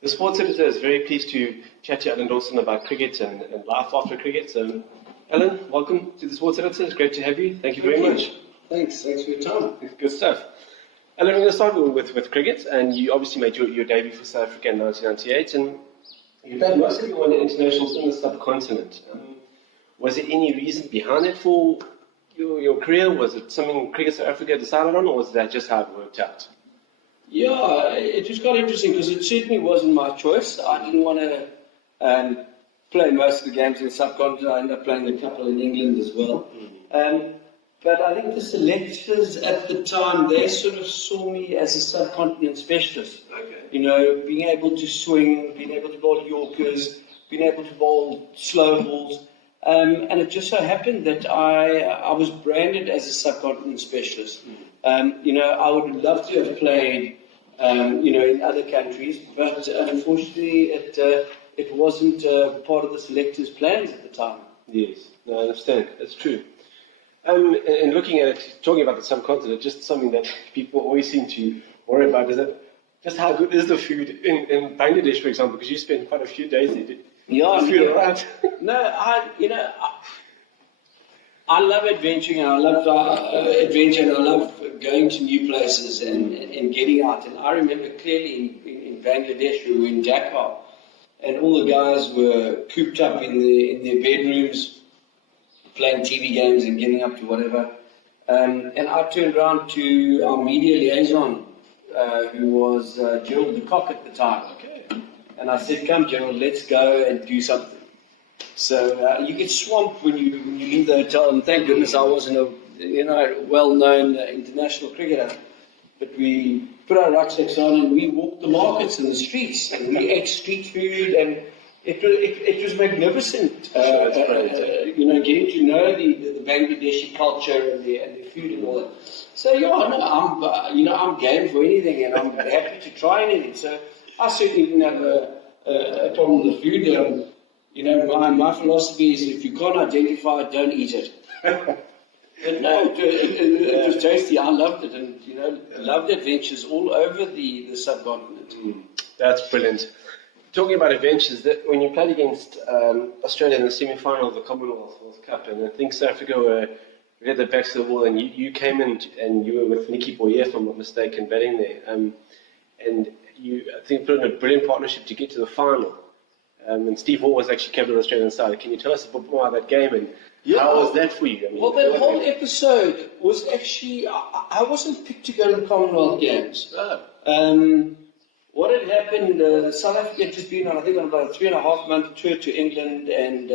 The sports editor is very pleased to chat to Alan Dawson about cricket and life after cricket. Alan, welcome to the sports editor. It's great to have you. Thank you very much. Thanks for your time. Good stuff. Alan, we're going to start with cricket, and you obviously made your debut for South Africa in 1998, and you played most of your internationals in the subcontinent. Was there any reason behind it for your career? Was it something Cricket South Africa decided on, or was that just how it worked out? Yeah, it was quite interesting because it certainly wasn't my choice. I didn't want to play most of the games in the subcontinent. I ended up playing a couple in England as well. But I think the selectors at the time, they sort of saw me as a subcontinent specialist. Okay. You know, being able to swing, being able to bowl Yorkers, being able to bowl slow balls. And it just so happened that I was branded as a subcontinent specialist. You know, I would love to have played, you know, in other countries, but unfortunately it wasn't part of the selectors' plans at the time. Yes, no, I understand. That's true. And looking at it, talking about the subcontinent, just something that people always seem to worry about is that just how good is the food in Bangladesh, for example, because you spent quite a few days there. Yeah, the food, right? No, I love adventuring, and I love adventure, and I love going to new places and getting out. And I remember clearly in Bangladesh, we were in Dhaka, and all the guys were cooped up in their bedrooms, playing TV games and getting up to whatever. And I turned around to our media liaison, who was Gerald de Kock at the time. Okay. And I said, "Come, Gerald, let's go and do something." So you get swamped when you leave the hotel, and thank goodness I wasn't a well-known international cricketer. But we put our rucksacks on and we walked the markets and the streets, and we ate street food, and it was magnificent. You know, getting to know the Bangladeshi culture and their food and all that. So yeah, no, I'm game for anything, and I'm happy to try anything. So I certainly didn't have a problem with the food. You know, my philosophy is if you can't identify it, don't eat it. But no, it was tasty. I loved it, and you know, loved adventures all over the subcontinent. That's brilliant. Talking about adventures, that when you played against Australia in the semi-final of the Commonwealth World Cup, and I think South Africa were at the backs of the wall, and you came in and you were with Nicky Boje, if I'm not mistaken, batting there, and you, I think, put in a brilliant partnership to get to the final. And Steve Hall was actually captain of the Australian side. Can you tell us a bit more about that game, and how was that for you? I mean, well, that whole episode was actually, I wasn't picked to go to the Commonwealth Games. Oh. What had happened, South Africa had just been on, I think, on about a 3.5-month tour to England, and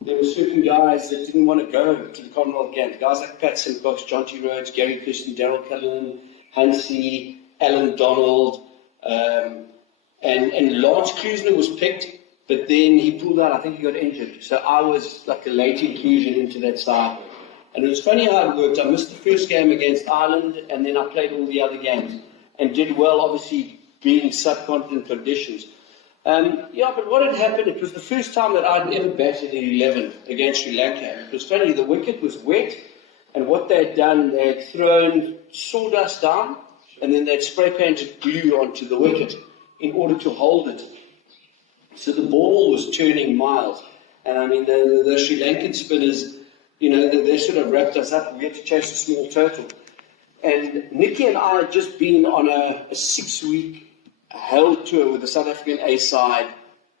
there were certain guys that didn't want to go to the Commonwealth Games. Guys like Pat Simcox, John T. Rhodes, Gary Christian, Darryl Cullen, Hansie, Alan Donald, and Lance Klusener was picked. But then he pulled out, I think he got injured. So I was like a late inclusion into that side. And it was funny how it worked. I missed the first game against Ireland, and then I played all the other games. And did well, obviously, being subcontinent conditions. Yeah, but what had happened, it was the first time that I'd ever batted in 11 against Sri Lanka. It was funny, the wicket was wet, and what they'd done, they had thrown sawdust down, and then they'd spray-painted glue onto the wicket in order to hold it. So the ball was turning miles. And I mean, the Sri Lankan spinners, you know, they sort of wrapped us up. We had to chase a small turtle. And Nicky and I had just been on a 6-week held tour with the South African A side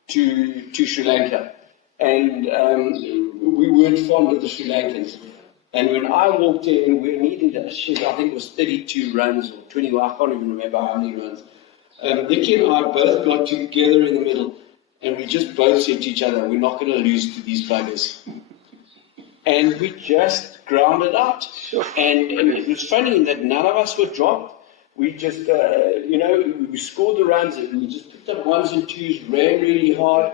to Sri Lanka. And we weren't fond of the Sri Lankans. And when I walked in, we needed, I think it was 32 runs or 21, I can't even remember how many runs. Nicky and I both got together in the middle. And we just both said to each other, we're not going to lose to these buggers. And we just grounded out. Sure. And it was funny in that none of us were dropped. We just, you know, we scored the runs and we just picked got ones and twos, ran really hard.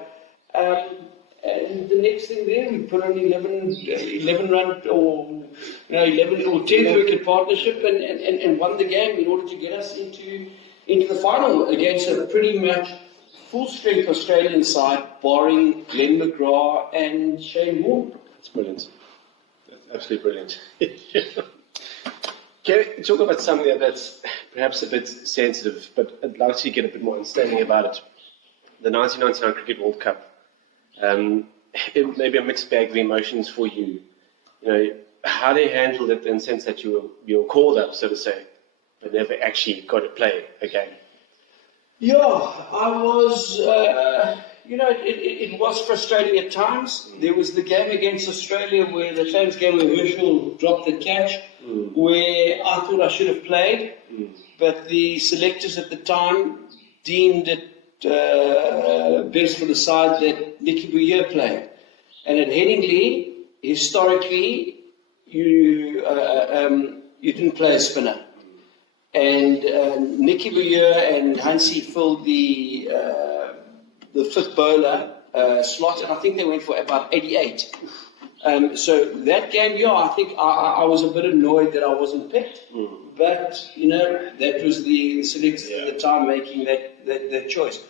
And the next thing there, we put on 11 run or 11 or 10th wicket partnership and won the game in order to get us into the final against a pretty much full strength Australian side, barring Glenn McGrath and Shane Moore. That's brilliant. That's absolutely brilliant. Can we talk about something that's perhaps a bit sensitive, but I'd like to get a bit more understanding about it. The 1999 Cricket World Cup. It may be a mixed bag of emotions for you. How they handled it in the sense that you were called up, so to say, but never actually got to play a game. Yeah, I was, it was frustrating at times. There was the game against Australia where the famous game where Herschel dropped the catch, where I thought I should have played, but the selectors at the time deemed it best for the side that Nicky Boje played. And at Headingley, historically, you didn't play a spinner. And Nicky Boje and Hansie filled the fifth bowler slot, and I think they went for about 88. So that game, I think I was a bit annoyed that I wasn't picked. But, that was the selectors at the time making that choice.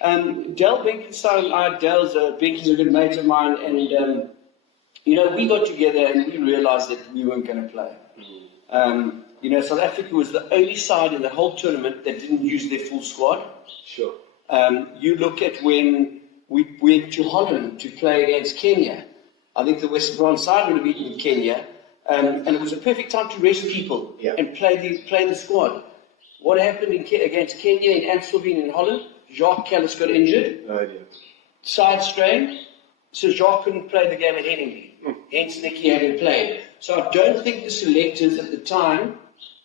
Del Benkenstein and I, Benken's a good mate of mine, and, we got together and we realized that we weren't going to play. South Africa was the only side in the whole tournament that didn't use their full squad. Sure. You look at when we went to Holland to play against Kenya. I think the Western Province side would have beaten Kenya. And it was a perfect time to rest people and play the squad. What happened against Kenya in Amstelveen in Holland? Jacques Callis got injured. No idea. Side strain. So Jacques couldn't play the game at Headingley. Hence Nicky hadn't played. So I don't think the selectors at the time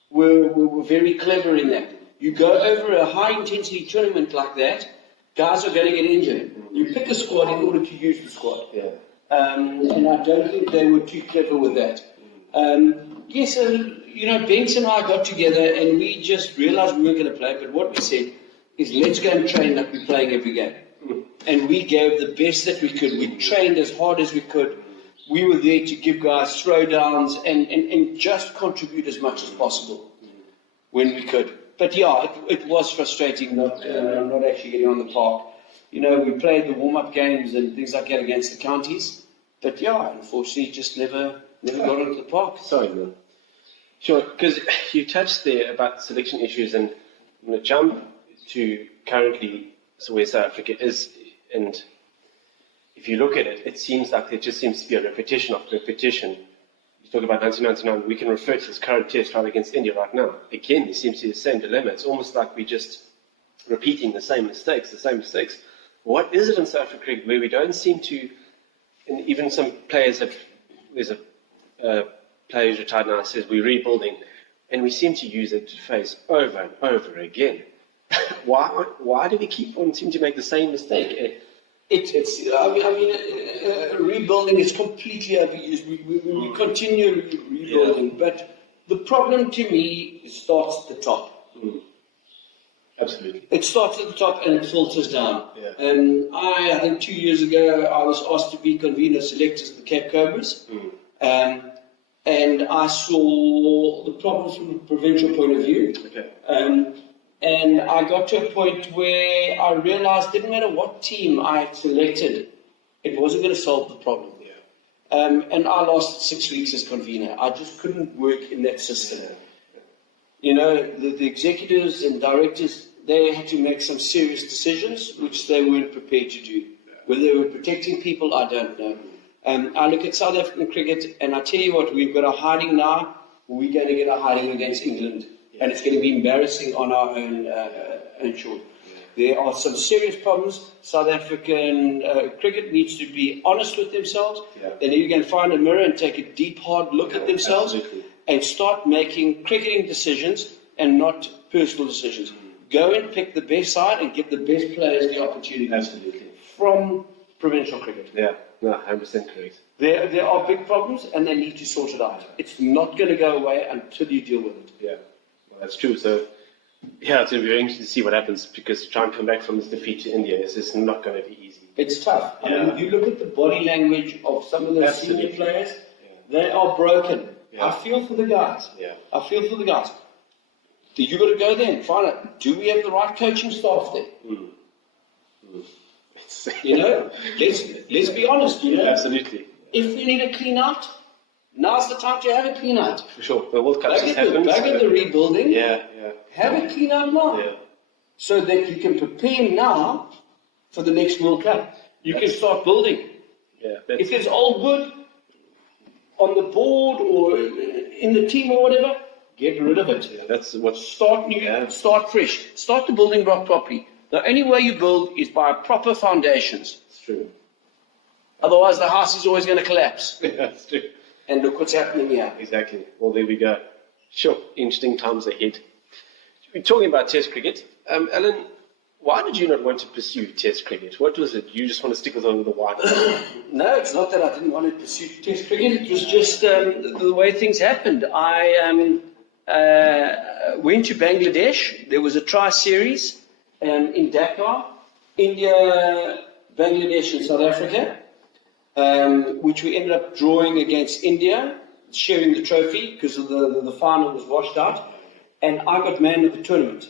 were very clever in that. You go over a high intensity tournament like that, guys are going to get injured. You pick a squad in order to use the squad. Yeah. And I don't think they were too clever with that. Banks and I got together and we just realized we weren't going to play, but what we said is let's go and train like we're playing every game. And we gave the best that we could. We trained as hard as we could. We were there to give guys throwdowns and just contribute as much as possible when we could. But it was frustrating not actually getting on the park. We played the warm-up games and things like that against the counties. But unfortunately, just never got onto the park. Sorry, man. Sure, because you touched there about selection issues, and I'm going to jump to currently where South Africa is, and if you look at it, it seems like there just seems to be a repetition of repetition. You talk about 1999, we can refer to this current test trial against India right now. Again, there seems to be the same dilemma. It's almost like we're just repeating the same mistakes. What is it in South Africa where we don't seem to, and even some players there's a player who's retired now says we're rebuilding, and we seem to use it phrase over and over again. Why do we keep on seem to make the same mistake? Rebuilding is completely overused. We continue rebuilding, but the problem to me starts at the top. Absolutely. It starts at the top and it filters down. Yeah. I think 2 years ago I was asked to be convener selectors at the Cape Cobras, and I saw the problems from a provincial point of view. Okay. And I got to a point where I realized it didn't matter what team I had selected, it wasn't going to solve the problem. Yeah. And I lasted 6 weeks as convener. I just couldn't work in that system. The executives and directors, they had to make some serious decisions, which they weren't prepared to do. Whether they were protecting people, I don't know. I look at South African cricket, and I tell you what, we've got a hiding now. We're going to get a hiding against England. And it's going to be embarrassing on our own shore. There are some serious problems. South African cricket needs to be honest with themselves. They need to go and find a mirror and take a deep, hard look at themselves. Absolutely. And start making cricketing decisions and not personal decisions. Go and pick the best side and give the best players the opportunity. Absolutely. From provincial cricket. Yeah, no, 100% correct. There are big problems and they need to sort it out. It's not going to go away until you deal with it. Yeah. That's true. So Yeah, it's going to be very interesting to see what happens because to try and come back from this defeat to India is just not going to be easy. It's tough. I mean, you look at the body language of some of the Absolutely. senior players, they are broken. Yeah. I feel for the guys. Yeah. I feel for the guys. You've got to go there and find out, do we have the right coaching staff there? You know, let's be honest, you know. Absolutely. If we need a clean out, now's the time to have a clean out. For sure. The World Cup just Back happened. at the rebuilding, Yeah. have a clean out now. Yeah. So that you can prepare now for the next World Cup. You can start building. Yeah. If there's old wood on the board or in the team or whatever, get rid of it. Yeah, that's what. Start new, Yeah. start fresh. Start the building block properly. The only way you build is by proper foundations. It's true. Otherwise, the house is always going to collapse. Yeah, that's true. And look what's happening here. Exactly. Well, there we go. Sure. Interesting times ahead. We're talking about Test cricket. Alan, why did you not want to pursue Test cricket? What was it? You just want to stick with on the white? No, it's not that I didn't want to pursue Test cricket. It was just the way things happened. I went to Bangladesh. There was a tri-series in Dhaka, India, Bangladesh, and South Africa, which we ended up drawing against India, sharing the trophy because the final was washed out, and I got man of the tournament.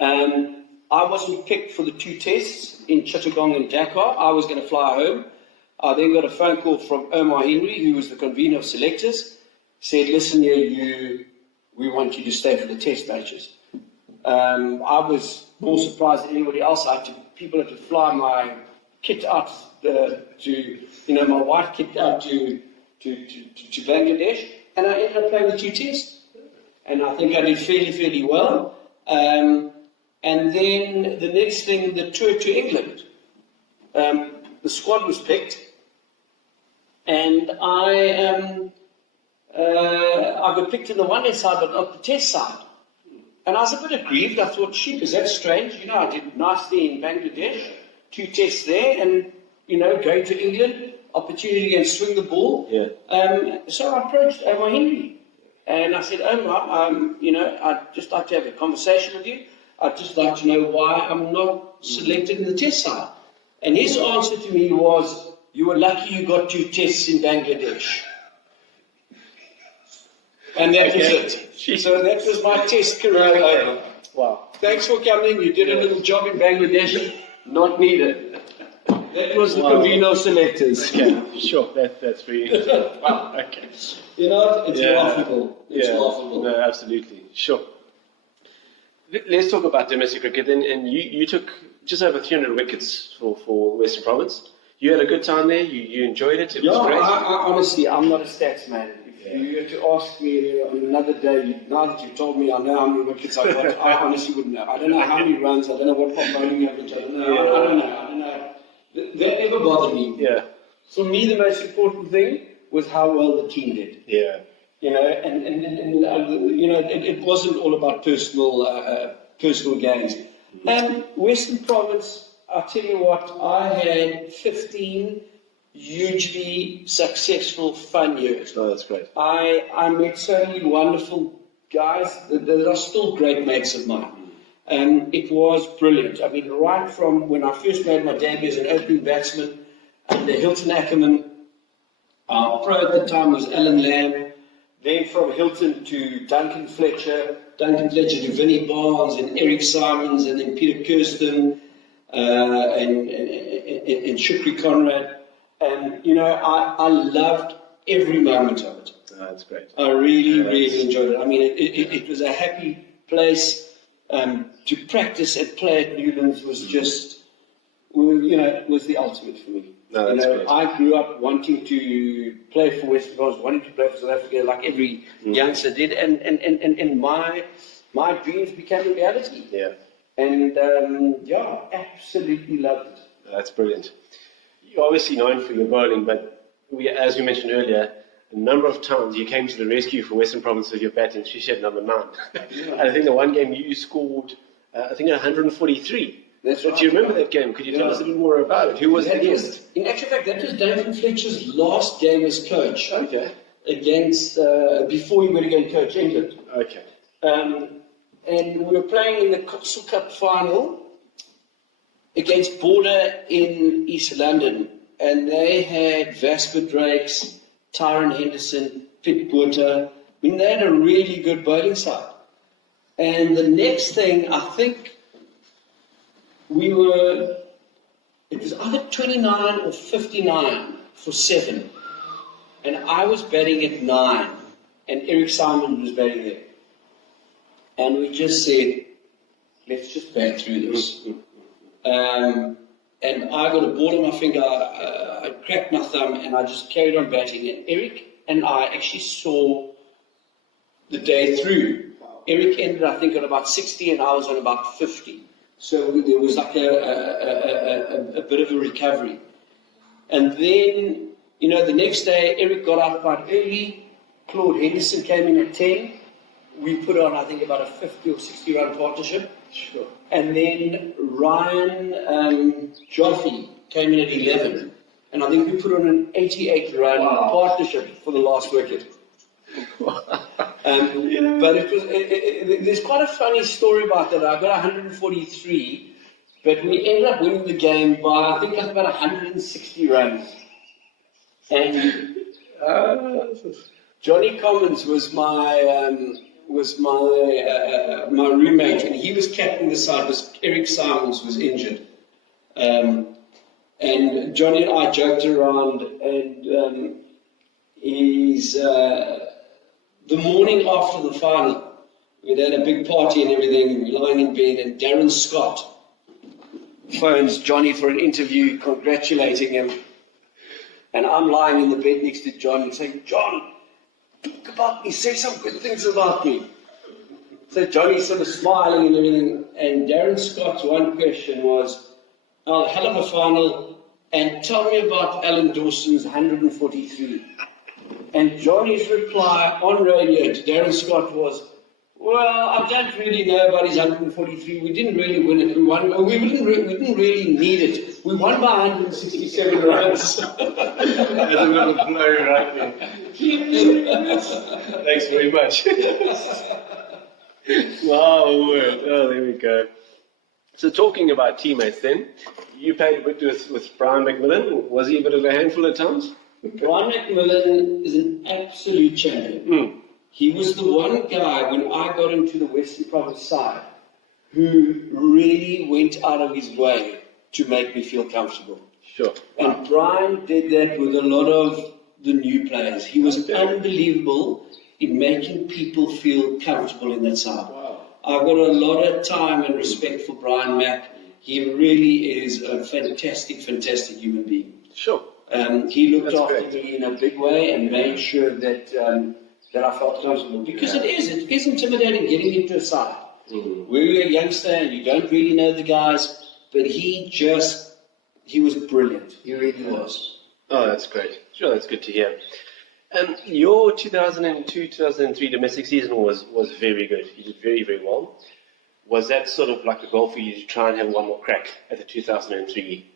I wasn't picked for the 2 tests in Chittagong and Dhaka. I was going to fly home. I then got a phone call from Omar Henry, who was the convener of selectors, said, listen here, we want you to stay for the test matches. I was more surprised than anybody else. People had to fly my kit out my white kit out to Bangladesh, and I ended up playing the 2 tests. And I think I did fairly well. And then the next thing, the tour to England. The squad was picked, and I got picked in the one-day side, but not the test side. And I was a bit aggrieved. I thought, shit, is that strange? You know, I did nicely in Bangladesh, 2 tests there, and, going to England, opportunity to swing the ball. Yeah. So I approached Omar Henry, and I said, Omar, I'd just like to have a conversation with you. I'd just like to know why I'm not selected in the test side. And his answer to me was, you were lucky you got 2 tests in Bangladesh. And that was it. So that was my test career over. Wow. Thanks for coming. You did a little job in Bangladesh. Not needed. That was the convener of selectors. Okay. Sure. That's really interesting. Wow. Okay. You know, it's laughable. It's laughable. No, absolutely. Sure. Let's talk about domestic cricket. And you took just over 300 wickets for Western Province. You had a good time there. You enjoyed it. It was great. I honestly, I'm not a stats man. If you were to ask me on another day, now that you've told me I know how many wickets I got, I honestly wouldn't know. I don't know how many runs. I don't know what bowling average. I don't know. That never bothered me. Yeah. For me, the most important thing was how well the team did. Yeah. It wasn't all about personal gains. And Western Province, I'll tell you what, I had 15 hugely successful, fun years. Oh, that's great. I met so many wonderful guys that are still great mates of mine. It was brilliant. I mean, right from when I first made my debut as an opening batsman under Hilton Ackerman, our pro at the time was Alan Lamb, then from Hilton to Duncan Fletcher to Vinnie Barnes and Eric Simons and then Peter Kirsten and Shukri Conrad. And, I loved every moment of it. Oh, that's great. I really enjoyed it. I mean, it was a happy place. To practice and play at Newlands was just, was the ultimate for me. No, that's great. I grew up wanting to play for Western Province, wanting to play for South Africa, like every youngster did, and my dreams became a reality. Yeah. And absolutely loved it. That's brilliant. You're obviously known for your bowling, but as we mentioned earlier, a number of times you came to the rescue for Western Province with your batting, especially at number 9. Yeah. And I think the one game you scored, 143. That's right. Do you remember that game? Could you tell us a little more about it? Who was it against? In actual fact, that was Duncan Fletcher's last game as coach. Okay. Against, before he went to go and coach England. Okay. and we were playing in the Coastal Cup final against Border in East London, and they had Vasper Drakes, Tyrone Henderson, Pit Botha. I mean, they had a really good bowling side. And the next thing, I think it was either 29 or 59 for 7. And I was batting at 9, and Eric Simon was batting there. And we just said, let's just bat through this. And I got a ball in my finger, I cracked my thumb, and I just carried on batting. And Eric and I actually saw the day through. Eric ended, I think, on about 60, and I was on about 50. So there was like a bit of a recovery. And then, you know, the next day, Eric got out quite early. Claude Henderson came in at 10. We put on, I think, about a 50 or 60 run partnership. Sure. And then Ryan Joffe came in at 11. And I think we put on an 88 run partnership for the last wicket. But there's quite a funny story about that. I got 143, but we ended up winning the game by, I think, like about 160 runs. And Johnny Commons was my my roommate, and he was captaining the side because Eric Simons was injured. And Johnny and I joked around, and the morning after the final, we'd had a big party and everything, and we were lying in bed, and Darren Scott phones Johnny for an interview, congratulating him. And I'm lying in the bed next to John and saying, John, talk about me, say some good things about me. So Johnny's sort of smiling and everything, and Darren Scott's one question was, oh, hell of a final, and tell me about Alan Dawson's 143. And Johnny's reply on radio to Darren Scott was, well, I don't really know about his 143. We didn't really win it. We didn't really need it. We won by 167 runs. That's a little blurry right there. Thanks very much. Wow, word. Oh, there we go. So talking about teammates then, you played a bit with Brian McMillan. Was he a bit of a handful at times? Brian McMillan is an absolute champion. He was the one guy, when I got into the Western Province side, who really went out of his way to make me feel comfortable. Sure. And Brian did that with a lot of the new players. He was unbelievable in making people feel comfortable in that side. Wow. I've got a lot of time and respect for Brian Mack. He really is a fantastic, fantastic human being. Sure. He looked after me in a big way and made sure that I felt comfortable. Because it is intimidating getting into a side. Where you're a youngster and you don't really know the guys, but he was brilliant. He really was. Oh, that's great. Sure, that's good to hear. Your 2002-2003 domestic season was very good. You did very, very well. Was that sort of like a goal for you to try and have one more crack at the 2003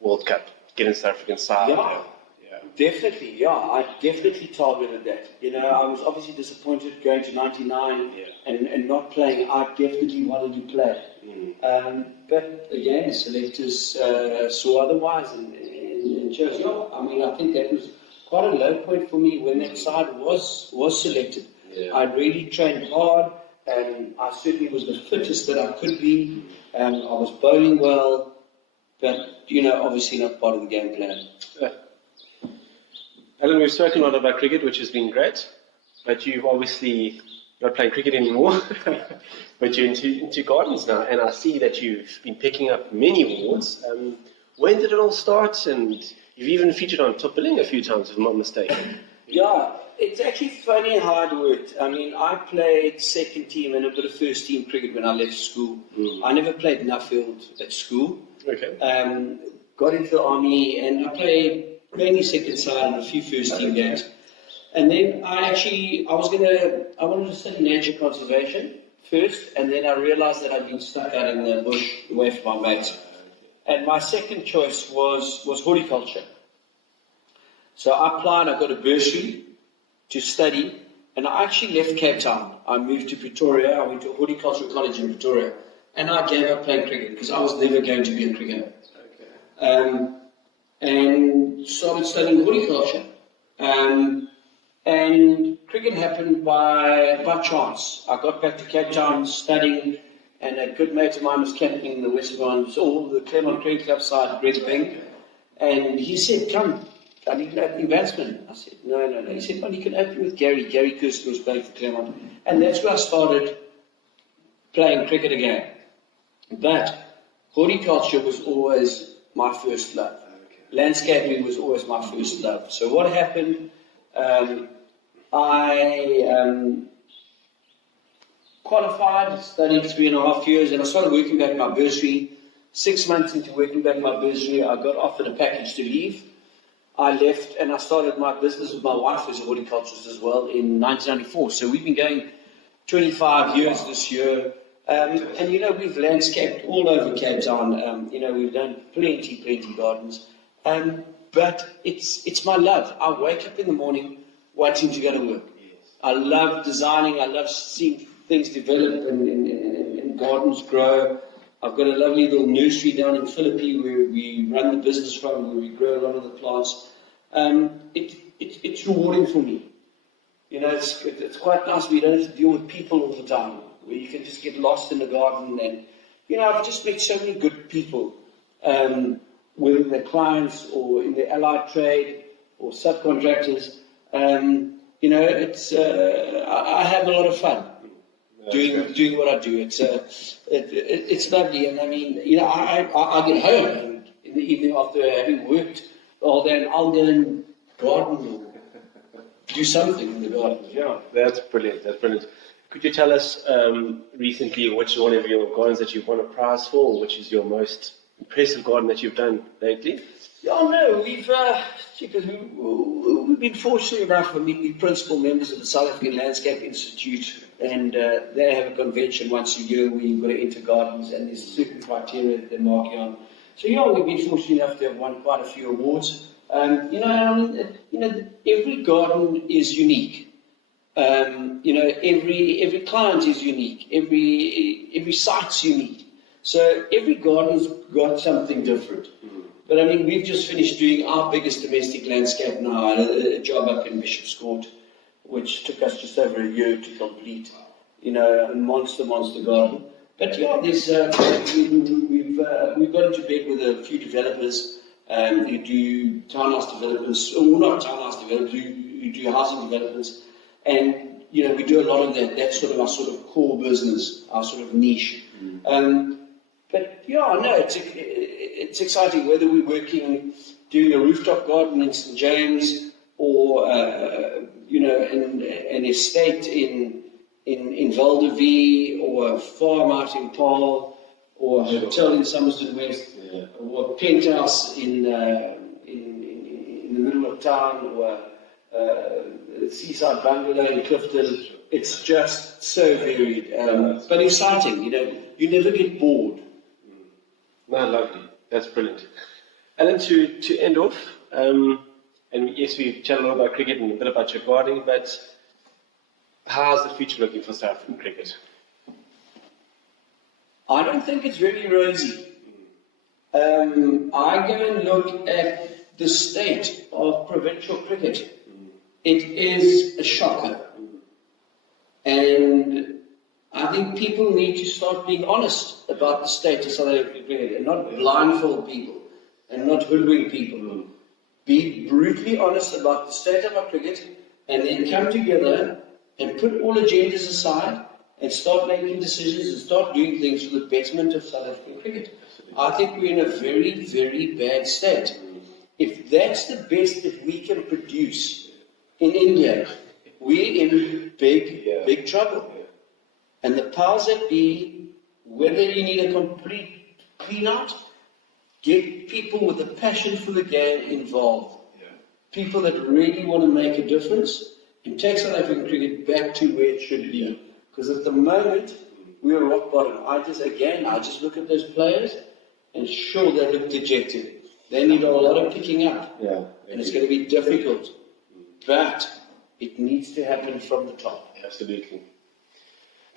World Cup? Get in South African side? Yeah. Definitely, yeah. I definitely targeted that. You know, I was obviously disappointed going to 99 and not playing. I definitely wanted to play. But again, selectors saw otherwise and chose. Yeah, I mean, I think that was quite a low point for me when that side was selected. Yeah. I really trained hard, and I certainly was the fittest that I could be. I was bowling well, but, you know, obviously not part of the game plan. Alan, we've spoken a lot about cricket, which has been great, but you've obviously not playing cricket anymore, but you're into gardens now, and I see that you've been picking up many awards. When did it all start? And you've even featured on Top Billing a few times, if I'm not mistaken. Yeah, it's actually funny how it worked. I mean, I played second team and a bit of first team cricket when I left school. I never played Nuffield at school. Okay. Got into the army, and I played mainly second side and a few first team games. And then I wanted to study nature conservation first, and then I realized that I'd been stuck out in the bush away from my mates. And my second choice was horticulture. So I applied, I got a bursary to study, and I actually left Cape Town I moved to Pretoria. I went to horticultural college in Pretoria. And I gave up playing cricket because I was never going to be a cricketer. Okay. And started studying horticulture. And cricket happened by chance. I got back to Cape Town studying, and a good mate of mine was captaining in the Westbourne, or the Claremont Cricket Club side, Greg Bing. And he said, come, I need an opening batsman. I said, no. He said, well, you can open with Gary. Gary Kirsten was playing for Claremont. And that's where I started playing cricket again. But horticulture was always my first love. Landscaping was always my first love. So what happened, I qualified, studied 3.5 years, and I started working back my bursary. 6 months into working back my bursary, I got offered a package to leave. I left and I started my business with my wife, who's a horticulturist as well, in 1994. So we've been going 25 years this year. And you know, we've landscaped all over Cape Town. You know, we've done plenty gardens. But it's my love. I wake up in the morning wanting to go to work. I love designing. I love seeing things develop and gardens grow. I've got a lovely little nursery down in Philippi where we run the business from, where we grow a lot of the plants. It's rewarding for me. You know, it's quite nice. We don't have to deal with people all the time, where you can just get lost in the garden. And, you know, I've just met so many good people, whether they're clients or in the allied trade or subcontractors. You know, I have a lot of fun doing what I do. It's lovely. And I mean, you know, I get home and in the evening after having worked all day, and I'll go and garden or do something in the garden. Yeah, that's brilliant. Could you tell us recently which one of your gardens that you've won a prize for, or which is your most impressive garden that you've done lately? Yeah, no, we've been fortunate enough. I mean, we're principal members of the South African Landscape Institute, and they have a convention once a year where you've got to enter gardens, and there's certain criteria that they're marking on. So yeah, we've been fortunate enough to have won quite a few awards. You know, every garden is unique. You know, every client is unique. Every site's unique. So every garden's got something different. But I mean, we've just finished doing our biggest domestic landscape now, a job up in Bishop's Court, which took us just over a year to complete. You know, a monster garden. But yeah, there's we've got into bed with a few developers who do townhouse developments, or not townhouse developers, who do housing developments, and you know, we do a lot of that. That's sort of our sort of core business, our sort of niche. But yeah, no, it's exciting whether we're working doing a rooftop garden in St James or you know, an estate in Valdevie, or a farm out in Paarl, or a hotel in Somerset West, or a penthouse in the middle of town, or a seaside bungalow in Clifton. It's just so varied, but exciting. You know, you never get bored. No, lovely. That's brilliant. And then to end off, and yes, we've chatted a lot about cricket and a bit about your gardening, but how's the future looking for South African cricket? I don't think it's very rosy. I go and look at the state of provincial cricket. It is a shocker. And I think people need to start being honest about the state of South African cricket, and not blindfold people and not hoodwink people. Be brutally honest about the state of our cricket, and then come together and put all agendas aside and start making decisions and start doing things for the betterment of South African cricket. I think we're in a very, very bad state. If that's the best that we can produce in India, we're in big trouble. And the powers that be, whether you need a complete clean-out, get people with a passion for the game involved. People that really want to make a difference and take South African cricket back to where it should be. Because at the moment, we're rock bottom. I just look at those players, and sure, they look dejected. They need a lot of picking up. And it's going to be difficult. But it needs to happen from the top. Absolutely.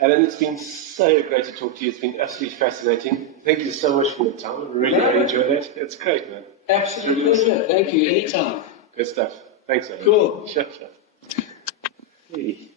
Alan, it's been so great to talk to you. It's been absolutely fascinating. Thank you so much for your time. I really enjoyed it. It's great, man. Absolute pleasure. Thank you. Anytime. Good stuff. Thanks, Alan. Cool. Sure. Hey.